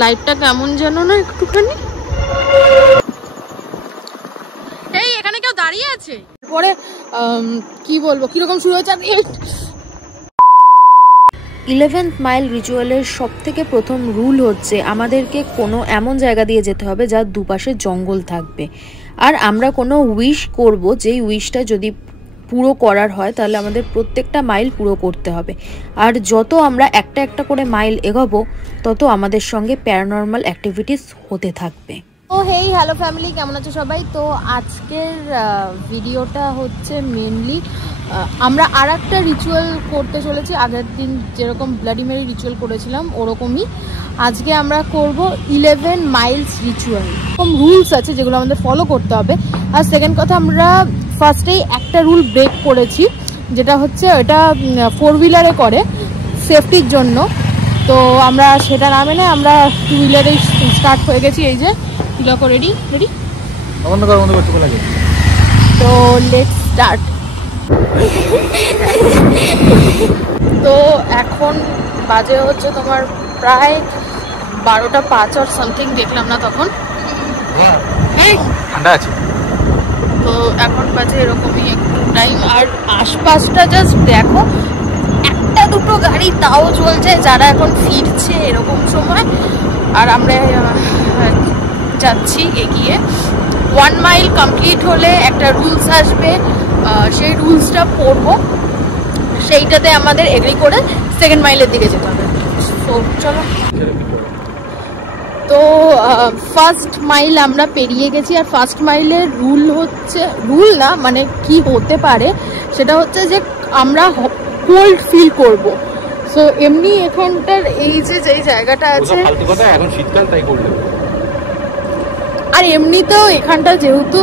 লাইটটা কেমন যেন না একটুখানি। এই এখানে কেউ দাঁড়িয়ে আছে পরে কি বলবো কিরকম শুরু হচ্ছে। 11th মাইল রিচুয়ালের সব থেকে প্রথম রুল হচ্ছে আমাদেরকে কোনো এমন জায়গা দিয়ে যেতে হবে যার দুপাশে জঙ্গল থাকবে, আর আমরা কোনো উইশ করব, যেই উইশটা যদি পুরো করার হয় তাহলে আমাদের প্রত্যেকটা মাইল পুরো করতে হবে। আর যত আমরা একটা একটা করে মাইল এগোবো তত আমাদের সঙ্গে প্যারানর্মাল অ্যাক্টিভিটিস হতে থাকবে। ও হেই হ্যালো ফ্যামিলি, কেমন আছো সবাই? তো আজকের ভিডিওটা হচ্ছে মেনলি আমরা আর একটা রিচুয়াল করতে চলেছি। আগের দিন যেরকম ব্লাডি মেরি রিচুয়াল করেছিলাম ওরকমই আজকে আমরা করব 11 মাইলস রিচুয়াল। এরকম রুলস আছে যেগুলো আমাদের ফলো করতে হবে। আর সেকেন্ড কথা, আমরা ফার্স্টেই একটা রুল ব্রেক করেছি, যেটা হচ্ছে এটা 4 হুইলারে করে সেফটির জন্য। তো আমরা সেটা না মেনে আমরা 2 হুইলারেই স্টার্ট হয়ে গেছি। এই যে রেডি রেডি তো লেটস স্টার্ট। তো এখন বাজে হচ্ছে তোমার প্রায় 12টা 5 আর সামথিং, দেখলাম না তখন ঠান্ডা আছে। তো এখন বাজে এরকমই একটু টাইম। আর আশপাশটা জাস্ট দেখো, একটা দুটো গাড়ি তাও চলছে যারা এখন ফিরছে এরকম সময়। আর আমরা যাচ্ছি এগিয়ে। 1 মাইল কমপ্লিট হলে একটা রুলস আসবে, সেই রুলসটা পড়বো, সেইটাতে আমাদের এগ্রি করে সেকেন্ড মাইলের দিকে যেতে হবে। তো চলো। তো ফার্স্ট মাইল আমরা পেরিয়ে গেছি। আর ফার্স্ট মাইলের রুল হচ্ছে, রুল না মানে কি হতে পারে সেটা হচ্ছে যে আমরা কোল্ড ফিল করব। সো এমনি এখানটার এই যে যেই জায়গাটা আছে, এখন শীতকাল তাই করলে, আর এমনিতেও এখানটা যেহেতু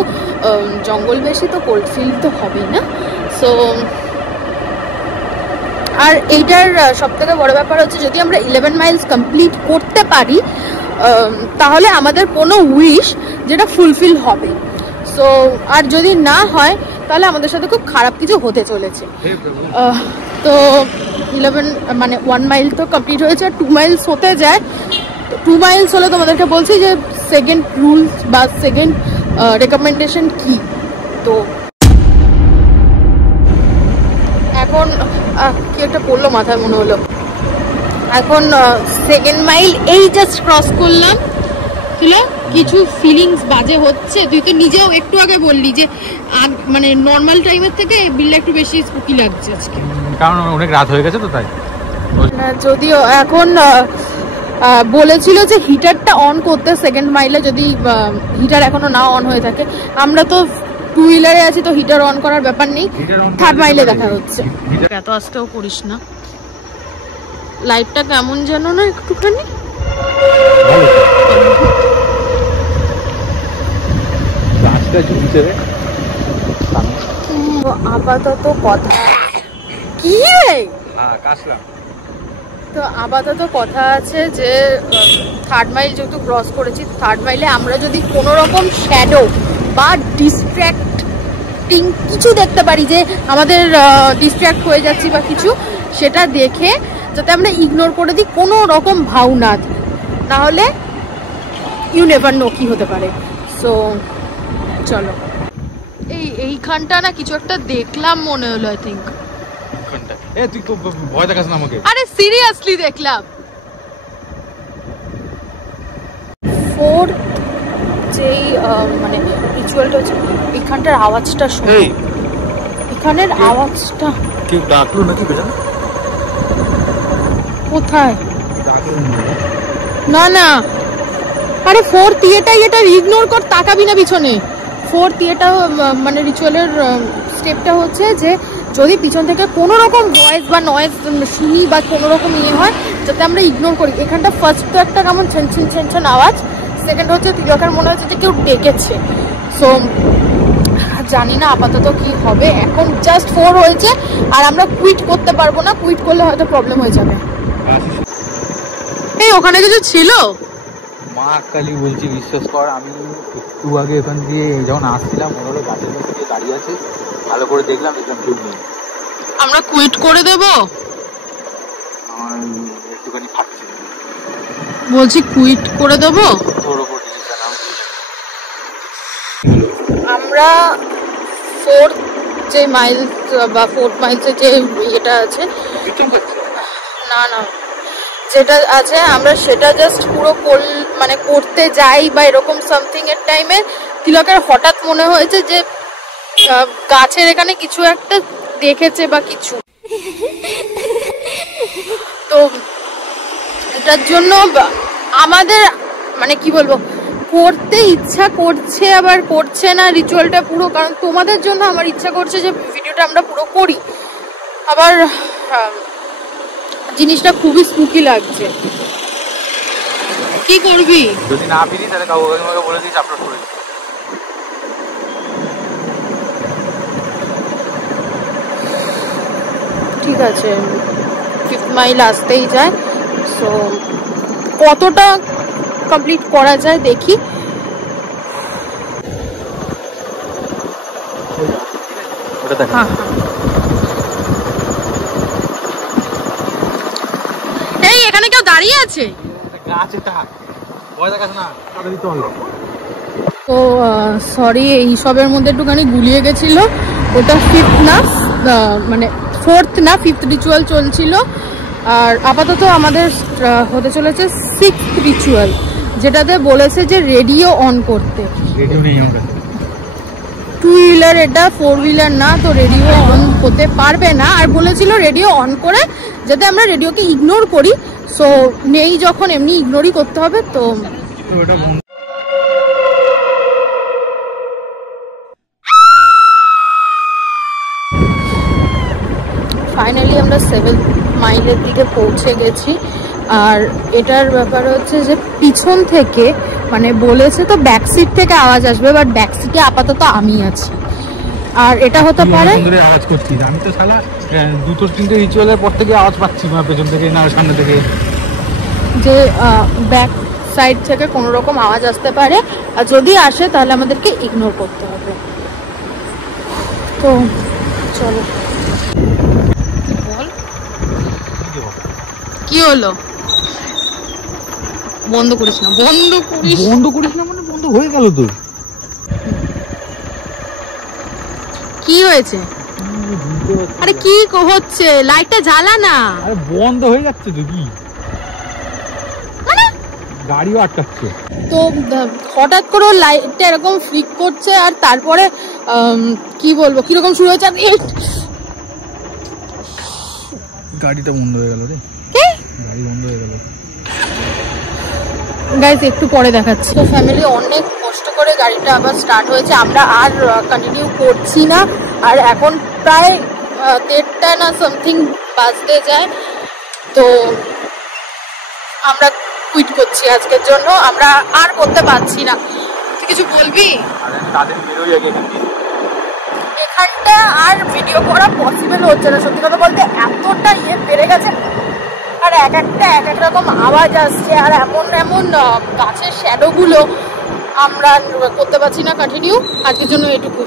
জঙ্গল বেশি, তো কোল্ড ফিল তো হবেই না। সো আর এইটার সব থেকে বড় ব্যাপার হচ্ছে যদি আমরা 11 মাইলস কমপ্লিট করতে পারি তাহলে আমাদের কোনো উইশ যেটা ফুলফিল হবে। সো আর যদি না হয় তাহলে আমাদের সাথে খুব খারাপ কিছু হতে চলেছে। তো 11 মানে 1 মাইল তো কমপ্লিট হয়েছে, আর 2 মাইলস হতে যায়। 2 মাইলস হলে তোমাদেরকে বলছি যে সেকেন্ড রুলস বা সেকেন্ড রেকমেন্ডেশন কি। তো এখন কি একটা পড়লো মাথায় মনে হলো। এখন সেকেন্ড মাইল এই জাস্ট ক্রস করলাম, তুলে কিছু ফিলিংস বাজে হচ্ছে। তুই তো নিজেও একটু আগে বললি যে মানে নর্মাল টাইমের থেকে বিলটা একটু বেশি স্পুকি লাগছে আজকে, কারণ অনেক রাত হয়ে গেছে তো তাই। যদিও এখন বলেছিল যে হিটারটা অন করতে সেকেন্ড মাইলে, যদি হিটার এখনো না অন হয়ে থাকে। আমরা তো 2 হুইলারে আছি, তো হিটার অন করার ব্যাপার নেই। 3rd মাইলে দেখা হচ্ছে। এত আসতেও করিস না, লাইটটা কেমন যেন না একটুখানি। আপাতত কথা কি তো আপাতত কথা আছে যে 3rd মাইল যেহেতু ক্রস করেছি, 3rd মাইলে আমরা যদি কোনো রকম শ্যাডো বা ডিস্ট্র্যাক্টিং কিছু দেখতে পারি, যে আমাদের ডিস্ট্র্যাক্ট হয়ে যাচ্ছি বা কিছু, সেটা দেখে যাতে আমরা ইগনোর করে দিই, কোনো রকম ভাও না দিই, নাহলে ইউ নেভার নো কি হতে পারে। সো চলো। এইখানটা না কিছু একটা দেখলাম মনে হলো, আই থিঙ্ক। তুই তো ভয় দেখাস না আমাকে। আরে সিরিয়াসলি দেখলাম। 4th যেই মানে রিচুয়ালটা হচ্ছে, এখানটার আওয়াজটা শুনো, এখানের আওয়াজটা। কেউ ডাকলো নাকি পেছনে? কোথায়? না না, আরে 4th এটা ইগনোর কর, তাকাবি না পিছনে। 4th এটা মানে রিচুয়ালের স্টেপটা হচ্ছে যে যদি পিছন থেকে কোনো রকম ভয়েস বা নয়েজ শুনি বা কোনো রকম ইয়ে হয়, যাতে আমরা ইগনোর করি। এখানটা ফার্স্ট তো একটা কেমন ছেনছেন ছেনছেন আওয়াজ, সেকেন্ড হচ্ছে তিলকের মনে হচ্ছে যে কেউ ডেকেছে। সো জানি না আপাতত কি হবে। এখন জাস্ট 4 হয়েছে, আর আমরা কুইট করতে পারবো না, কুইট করলে হয়তো প্রবলেম হয়ে যাবে। এই ওখানে কিছু ছিল, মা কালী বলছি, বিশ্বাস কর। আমি একটু আগে এখান দিয়ে যখন আসছিলাম মনে হলো গাছের মধ্যে দাঁড়িয়ে আছে, ভালো করে দেখলাম এখানে কেউ নেই। আমরা কুইট করে দেবো। আমার একটুখানি ফাটছে। বলছি কুইট করে দেবো। আমরা ফোর্থ যে মাইল বা ফোর্থ মাইলসের যে এটা আছে, না না যেটা আছে আমরা সেটা জাস্ট পুরো মানে করতে যাই বা এরকম সামথিং এর টাইমে তিলকের হঠাৎ মনে হয়েছে যে গাছের এখানে কিছু একটা দেখেছে বা কিছু, তো এটার জন্য আমাদের মানে কি বলবো করতে ইচ্ছা করছে আবার করছে না রিচুয়ালটা পুরো, কারণ তোমাদের জন্য আমার ইচ্ছা করছে যে ভিডিওটা আমরা পুরো করি, আবার জিনিসটা খুবই স্পুকি লাগছে। কি করবি? যদি না ফিরি তাহলে কাউকে বলে দিস আপলোড করে দিই। ঠিক আছে, 5th মাইল আসতেই যায়, সো কতটা কমপ্লিট করা যায় দেখি। হ্যাঁ এই এখানে কেউ দাঁড়িয়ে আছে? তো সরি এইসবের মধ্যে একটুখানি গুলিয়ে গেছিল, ওটা 5th না মানে 4th না 5th রিচুয়াল চলছিল, আর আপাতত আমাদের হতে চলেছে 6th রিচুয়াল, যেটাতে বলেছে যে রেডিও অন করতে। রেডিও নেই আমার কাছে, 2 হুইলার এটা, 4 হুইলার না, তো রেডিও অন হতে পারবে না, আর বলেছিল রেডিও অন করে যাতে আমরা রেডিওকে ইগনোর করি, সো নেই যখন এমনি ইগনোরই করতে হবে। তো ফাইনালি আমরা 7th মাইলের দিকে পৌঁছে গেছি, আর এটার ব্যাপার হচ্ছে যে পিছন থেকে মানে বলেছে তো ব্যাক সিট থেকে আওয়াজ আসবে, বাট ব্যাক সিটে আপাতত আমি আছি, আর এটা হতে পারে আওয়াজ করছিস। আমি তো শালা 2-3টে রিচুয়ালের পর থেকে আওয়াজ পাচ্ছি না, পেছন থেকে না সামনে থেকে, যে ব্যাক সাইড থেকে কোনো রকম আওয়াজ আসতে পারে, আর যদি আসে তাহলে আমাদেরকে ইগনোর করতে হবে। তো চলো, বল কি হলো? বন্ধ করিস না, বন্ধ করিস না মানে বন্ধ হয়ে গেল তো। কি হয়েছে? আরে কি হচ্ছে? লাইটটা জ্বালা না। আরে বন্ধ হয়ে যাচ্ছে তো, কি গাড়িও আটকাচ্ছে। তো হঠাৎ করে লাইটটা এরকম ফ্লিক করছে, আর তারপরে কি বলবো কিরকম শুরু হয়েছে, গাড়িটা বন্ধ হয়ে গেল রে, গাড়ি বন্ধ হয়ে গেল। গাইস একটু পরে দেখাচ্ছি। তো ফ্যামিলি অনেক কষ্ট করে গাড়িটা আবার স্টার্ট হয়েছে, আমরা আর কন্টিনিউ করছি না, আর এখন প্রায় 1:30 না সামথিং বাজতে যায়, তো আমরা কুইট করছি আজকের জন্য, আমরা আর করতে পারছি না। তুই কিছু বলবি? এখানটা আর ভিডিও করা পসিবল হচ্ছে না, সত্যি কথা বলতে এতটা বেড়ে গেছে, আর এক এক রকম আওয়াজ আসছে, আর এমন গাছের শ্যাডো গুলো আমরা করতে পারছি না কন্টিনিউ। আজকের জন্য এটুকু।